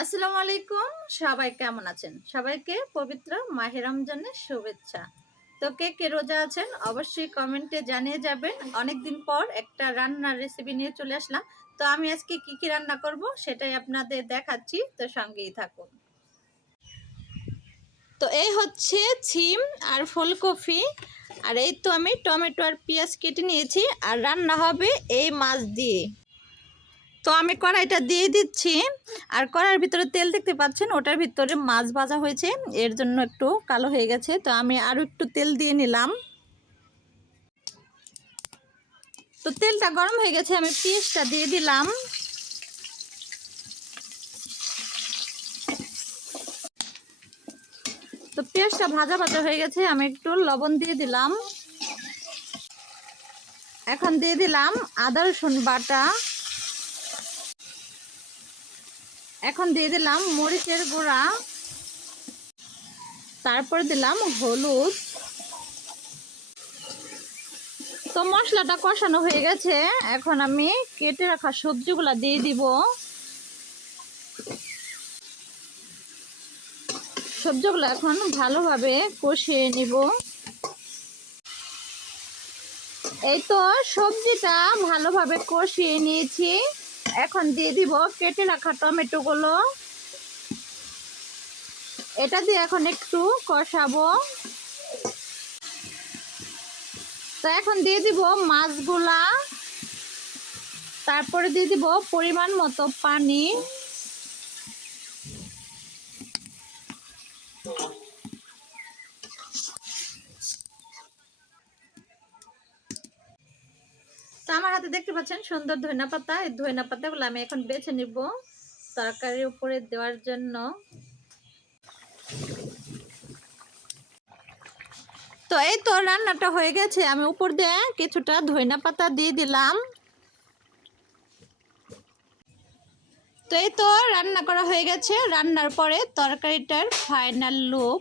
আসসালামু আলাইকুম। সবাই কেমন আছেন? সবাইকে পবিত্র মাহে রমজানের শুভেচ্ছা। তো কে কে রোজা আছেন অবশ্যই কমেন্টে জানিয়ে যাবেন। অনেকদিন পর একটা রান্নার রেসিপি নিয়ে চলে আসলাম। তো আমি আজকে কি রান্না করব সেটাই আপনাদের দেখাচ্ছি, তো সঙ্গেই থাকুন। তো এই হচ্ছে সিম আর ফুলকপি, আর এই তো আমি টমেটো আর পেঁয়াজ কেটে নিয়েছি, আর রান্না হবে এই মাছ দিয়ে। তো আমি কড়াইটা দিয়ে দিচ্ছি, আর কড়াইয়ের ভিতরে তেল দেখতে পাচ্ছেন, ওটার ভিতরে মাছ ভাজা হয়েছে, এর জন্য একটু কালো হয়ে গেছে। তো আমি আরও একটু তেল দিয়ে নিলাম। তো তেলটা গরম হয়ে গেছে, আমি পেঁয়াজটা দিয়ে দিলাম। তো পেঁয়াজটা ভাজা ভাজা হয়ে গেছে, আমি একটু লবণ দিয়ে দিলাম। এখন দিয়ে দিলাম আদা রসুন বাটা। এখন দিয়ে দিলাম মরিচের গুঁড়া, তারপর দিলাম হলুদ। তো মশলাটা কষানো হয়ে গেছে, এখন আমি কেটে রাখা সবজিগুলা দিয়ে দিব। সবজিগুলো এখন ভালোভাবে কষিয়ে নিব। এই তো সবজিটা ভালোভাবে কষিয়ে নিয়েছি, এখন দিয়ে দিব কেটে রাখা টমেটোগুলো। এটা দিয়ে এখন একটু কষাবো। তো এখন দিয়ে দিব মাছগুলা, তারপরে দিয়ে দিব পরিমাণ মতো পানি। তো আমার হাতে দেখতে পাচ্ছেন সুন্দর ধনিয়া পাতা, এই ধনিয়া পাতাগুলো আমি এখন বেছে নিব তরকারির উপরে দেওয়ার জন্য। তো এই তো রান্নাটা হয়ে গেছে, আমি উপর দিয়ে কিছুটা ধনিয়া পাতা দিয়ে দিলাম। তো এই তো রান্না করা হয়ে গেছে। রান্নার পরে তরকারিটার ফাইনাল লুক।